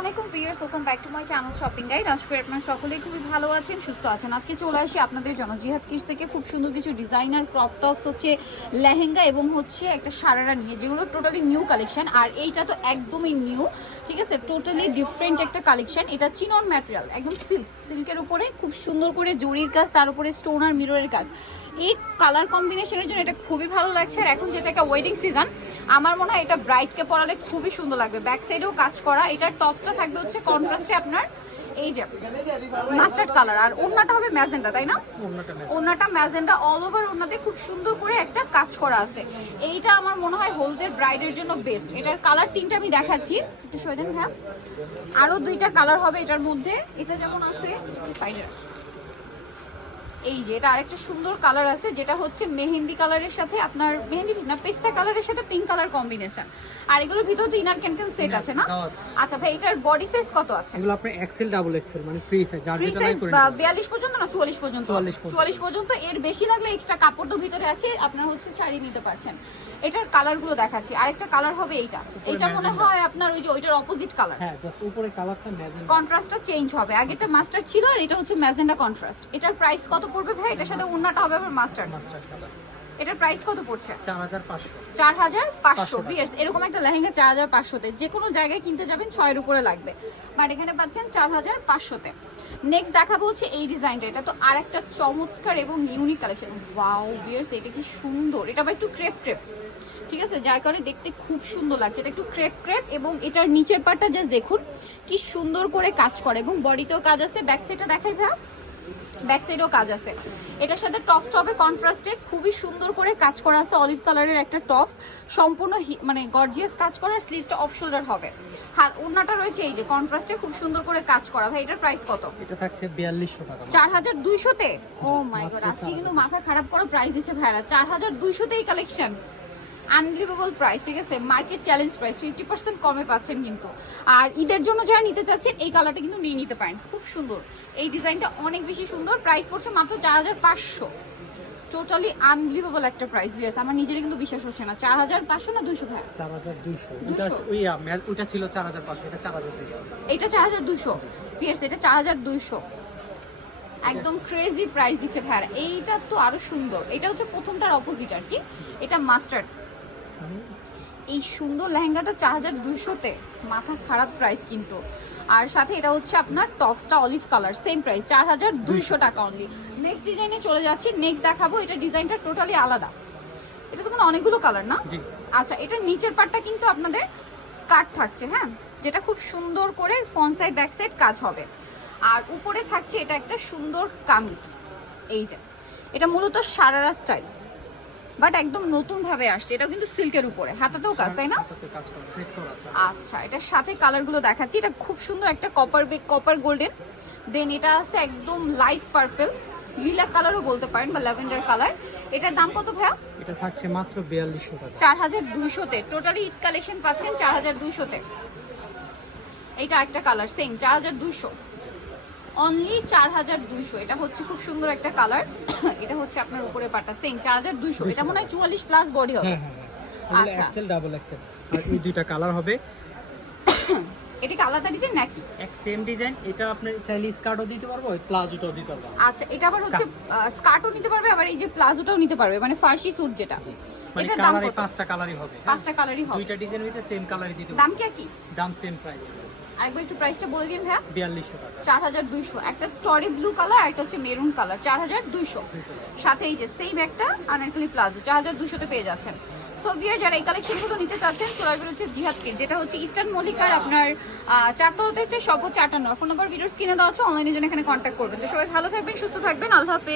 আলাইকুম viewers welcome back to my channel shopping guide আজকে আপনারা সকলেই খুবই ভালো আছেন, সুস্থ আছেন। আজকে চলে আসি আপনাদের জন্য জিহাদ কিস থেকে। খুব সুন্দর কিছু ডিজাইনার ক্রপ টপস হচ্ছে লেহেঙ্গা এবং হচ্ছে একটা সারারা নিয়ে, যেগুলো টোটালি নিউ কালেকশন আর এইটা তো একদমই নিউ ঠিক আছে? টোটালি ডিফারেন্ট একটা কালেকশন এটা চিনন ম্যাটেরিয়াল একদম সিল্ক সিল্কের উপরে খুব সুন্দর করে জরির কাজ, তার উপরে স্টোন আর মিররের কাজ। এই কালার কম্বিনেশনের জন্য এটা খুবই ভালো লাগছে। আর এখন যেহেতু একটা ওয়েডিং সিজন আমার মনে হয় এটা ব্রাইটকে পরালে খুবই সুন্দর লাগবে। ব্যাক সাইডেও কাজ করা এটার টপসটা থাকবে হচ্ছে কন্ট্রাস্টে আপনার এই যে মাস্টার্ড কালার আর ওন্নাটা হবে ম্যাজেন্ডা তাই না? ওন্নাটা ম্যাজেন্ডা অল ওভার ওন্নাতে খুব সুন্দর করে একটা কাজ করা আছে। এইটা আমার মনে হয় হলদের ব্রাইডের জন্য বেস্ট এটার কালার তিনটা আমি দেখাচ্ছি। একটু সই দেন হ্যাঁ আরও দুইটা কালার হবে এটার মধ্যে। এটা যেমন আছে একটু সাইডে রাখি। এই যে এটা আরেকটা সুন্দর কালার আছে যেটা হচ্ছে মেহেন্দি কালারের সাথে আপনার মেহেন্দি ঠিক না পেস্তা কালারের সাথে পিঙ্ক কালার কম্বিনেশন আর এগুলোর ভিতর তো ইনার ক্যান ক্যান সেট আছে না? আচ্ছা ভাই এটার বডি সাইজ কত আছে? এগুলো আপনার এক্সেল ডাবল এক্সেল মানে ফ্রি সাইজ যার যেটা করে পারবেন। বিয়াল্লিশ পর্যন্ত না চুয়াল্লিশ পর্যন্ত? 44 পর্যন্ত। এর বেশি লাগলে এক্সট্রা কাপড় তো ভিতরে আছে আপনার হচ্ছে ছাড়িয়ে নিতে পারছেন। এটার কালারগুলো দেখাচ্ছি। আরেকটা কালার হবে এইটা। এইটা মনে হয় আপনার ওই যে ওইটার অপোজিট কালার হ্যাঁ জাস্ট উপরে কালারটা ম্যাজেন্টা কন্ট্রাস্টটা চেঞ্জ হবে। আগেরটা মাস্টার ছিল আর এটা হচ্ছে ম্যাজেন্টা কন্ট্রাস্ট এটার প্রাইস কত পড়বে ভাই? এটার সাথে ওন্নাটা হবে আবার মাস্টার মাস্টার কালার এটার প্রাইস কত পড়ছে? 4500 চার হাজার পাঁচশো। 500 এরকম একটা লেহেঙ্গা চার হাজার পাঁচশোতে। যে কোনো জায়গায় কিনতে যাবেন ছয়ের উপরে লাগবে। বাট এখানে পাচ্ছেন চার হাজার পাঁচশোতে। নেক্সট দেখাবো হচ্ছে এই ডিজাইনটা এটা তো আর একটা চমৎকার এবং ইউনিক কালেকশন ওয়াও বিয়ার্স এটা কি সুন্দর। এটা আবার একটু ক্রেপ ক্রেপ ঠিক আছে? যার কারণে দেখতে খুব সুন্দর লাগছে। এটা একটু ক্রেপ ক্রেপ এবং এটার নিচের পাটটা জাস্ট দেখুন। কি সুন্দর করে কাজ করে এবং বডিতেও কাজ আছে। ব্যাক সাইডটা দেখাই ভাই ব্যাক সাইডেও কাজ আছে। এটার সাথে টপস টপে কন্ট্রাস্টে খুবই সুন্দর করে কাজ করা আছে অলিভ কালারের একটা টপস। সম্পূর্ণ মানে গর্জিয়াস কাজ করার স্লিভসটা অফ শোল্ডার হবে। হাত ওড়নাটা রয়েছে এই যে কন্ট্রাস্টে খুব সুন্দর করে কাজ করা। ভাই এটার প্রাইস কত? এটা থাকছে 4200 টাকা চার হাজার দুইশোতে? ও মাই গড আজকে কিন্তু মাথা খারাপ করা প্রাইস দিচ্ছে ভাইরা চার হাজার দুইশোতে এই কালেকশন আনবিলিভেবল প্রাইস ঠিক আছে? Market challenge price fifty percent কমে পাচ্ছেন কিন্তু। আর ঈদের জন্য যারা নিতে চাচ্ছেন এই কালারটা কিন্তু নিয়ে নিতে পারেন। খুব সুন্দর। এই ডিজাইনটা অনেক বেশি সুন্দর। প্রাইস পড়ছে মাত্র চার হাজার পাঁচশো। টোটালি আনবিলিভেবল একটা প্রাইস বিয়ার্স আমার নিজেরই কিন্তু বিশ্বাস হচ্ছে না। চার হাজার পাঁচশো না দুইশো ভাই? 4200 200 এটা ওই আ, ম্যাজ- ওইটা ছিল 4500 এটা 4200 এটা চার হাজার দুইশো। পিয়ার্স এটা চার হাজার দুইশো। একদম ক্রেজি প্রাইস দিচ্ছে ভাইয়ারা। এইটা তো আরও সুন্দর। এটা হচ্ছে প্রথমটার অপোজিট আর কি। এটা মাস্টার্ড এই সুন্দর লেহেঙ্গাটা চার হাজার দুইশোতে। মাথা খারাপ প্রাইস কিন্তু। আর সাথে এটা হচ্ছে আপনার টপসটা অলিভ কালার সেম প্রাইস চার হাজার দুইশো টাকা অনলি নেক্সট ডিজাইনে চলে যাচ্ছি নেক্সট দেখাবো এটা ডিজাইনটা টোটালি আলাদা। এটা তো মানে অনেকগুলো কালার না? আচ্ছা এটার নিচের পার্টটা কিন্তু আপনাদের স্কার্ট থাকছে হ্যাঁ? যেটা খুব সুন্দর করে ফ্রন্ট সাইড ব্যাক সাইড কাজ হবে। আর উপরে থাকছে এটা একটা সুন্দর কামিজ। এই যে এটা মূলত সারারা স্টাইল বাট একদম নতুন ভাবে আসছে। এটাও কিন্তু সিল্কের উপরে। হাতাতেও কাজ তাই না? আচ্ছা এটার সাথে কালারগুলো দেখাচ্ছি। এটা খুব সুন্দর একটা copper bag copper golden then এটা আছে একদম লাইট পার্পল লিলা কালারও বলতে পারেন বা ল্যাভেন্ডার কালার এটার দাম কত ভাইয়া? এটা থাকছে মাত্র 4200 টাকা। চার হাজার দুইশোতে টোটালি ঈদ কালেকশন পাচ্ছেন চার হাজার দুইশোতে এইটা একটা কালার সেম চার হাজার দুইশো অনলি চার হাজার দুইশো। এটা হচ্ছে খুব সুন্দর একটা কালার এটা হচ্ছে আপনার উপরে পাটা সেম চার হাজার দুইশো। এটা মনে হয় চুয়াল্লিশ প্লাস বডি হবে। হ্যাঁ হ্যাঁ হ্যাঁ। আচ্ছা। এক্সেল ডাবল এক্সেল আর এই দুইটা কালার হবে। এটা কি আলাদা ডিজাইন নাকি? এক সেম ডিজাইন এটা আপনি চাইলে স্কার্টও দিতে পারব প্লাজোটাও দিতে পারব। আচ্ছা এটা আবার হচ্ছে স্কার্টও নিতে পারবে আবার এই যে প্লাজোটাও নিতে পারবে মানে ফার্সি স্যুট যেটা। মানে এটার দাম কত? পাঁচটা কালারই হবে? পাঁচটা কালারই হবে। দুইটা ডিজাইন হইতে সেম কালারই দিতে দাম পারব। কি দাম সেম প্রাইস আরেকবার একটু প্রাইসটা বলে দিন 4200 টাকা। চার হাজার দুইশো। একটা টরি ব্লু কালার একটা হচ্ছে মেরুন কালার চার হাজার দুইশো। সাথে এই যে সেম একটা আনারকলি প্লাজো চার হাজার দুইশোতে পেয়ে যাচ্ছেন। সো ভিয়ার যারা এই কালেকশনগুলো নিতে চাচ্ছেন চলে আসবেন হচ্ছে জিহাদ কিট যেটা হচ্ছে ইস্টার্ন মল্লিকার আপনার আহ, চারতলাতে হচ্ছে সব হচ্ছে আটান্ন। ফোন নম্বর ভিডিওস কিনে দেওয়া হচ্ছে অনলাইনে জন্য এখানে কন্ট্যাক্ট করবেন। তো সবাই ভালো থাকবেন সুস্থ থাকবেন। আল্লাহ হাফেজ।